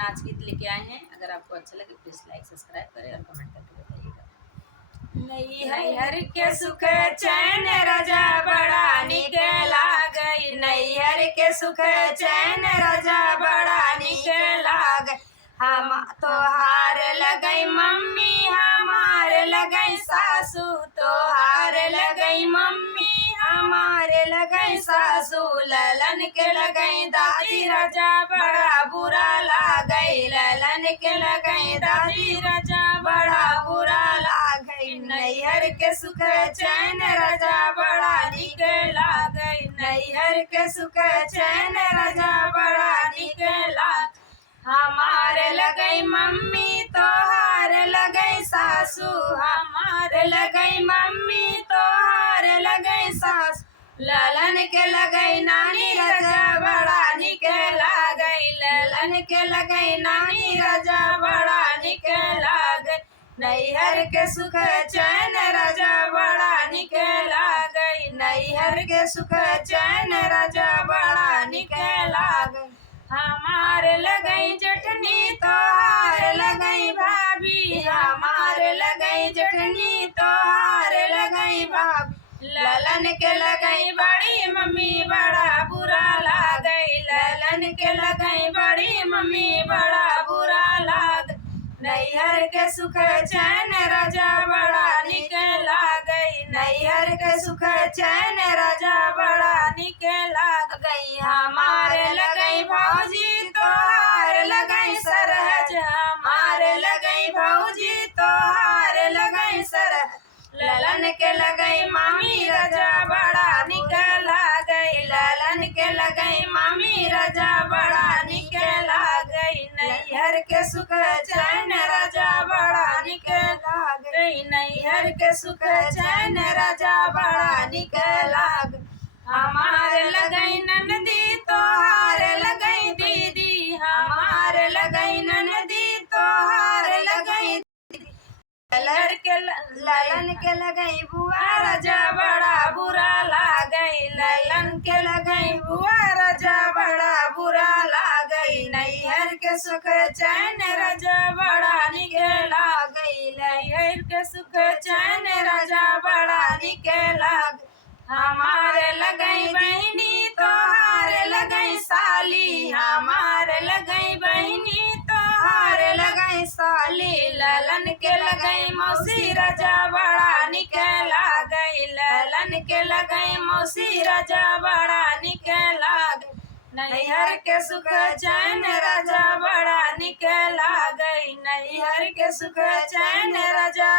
नाच गीत लेके आए हैं। अगर आपको अच्छा लगे प्लीज लाइक सब्सक्राइब करें और कमेंट करके बताइएगा। नैहर के सुख चैन राजा बड़ा निक लागई, नैहर के सुख चैन राजा बड़ा निक लागई। हम तोहार लगई मम्मी हमार लगई सासू, तोहार लगई मम्मी हमार लगई सासू, ललन के लगई दादी राजा बड़ा बुरा लागई, ललन के लगई दादी राजा बड़ा बुरा लागई। नैहर के सुख चैन राजा बड़ा निक लागई, नैहर के सुख चैन राजा बड़ा निक लागई। हमारे लगई मम्मी तोहार लगई सासू, हमारे लगई मम्मी तोहार लगई सासू, ललन के लगई नानी राजा बड़ा निक लागई, ललन के लगई नानी राजा बड़ा निक लागई। नैहर के सुख चैन राजा बड़ा निक लागई, नैहर के सुख चैन राजा बड़ा निक लागई। हमार लगई जठनी तोहार लगई भाभी, हमार लगई जठनी तोहार लगई भाभी, ललन के लगई बड़ी मम्मी बड़ा बुरा लागई, ललन के लगई बड़ी मम्मी बड़ा बुरा लाग। नैहर के सुख चैन राजा बड़ा निक लागई, नैहर के सुख चैन राजा बड़ा निक लाग गई। हमारे लगई भौजी तोहार लगई सरहज, हमारे लगई भौजी तोहार लगई सरहज, ललन के लगई मामी राजा बड़ा निक लागई, ललन के लगई मामी राजा बड़ा निक लागई। नैहर के सुख चैन राजा बड़ा निक लागई, नैहर के सुख चैन राजा बड़ा निक लाग। हमार लगई ननदी तोहार लगई दीदी, हमार लगई ननदी तोहार लगई दीदी, ललन के लगई बुआ राजा बड़ा बुरा लागई, ललन के लगई बुआ राजा बड़ा बुरा लागई। नैहर के सुख चैन राजा बड़ा निक लागई, नैहर के सुख चैन राजा बड़ा निक लाग। हमारे लगई बहनी तोहार लगई साली, हमार लगई बहनी तोहार लगई साली, ललन के लगई मौसी राजा बड़ा निक लागई, ललन के लगई मौसी राजा बड़ा निक लाग। नैहर के सुख चैन राजा बड़ा निक लागई, नैहर के सुख चैन राजा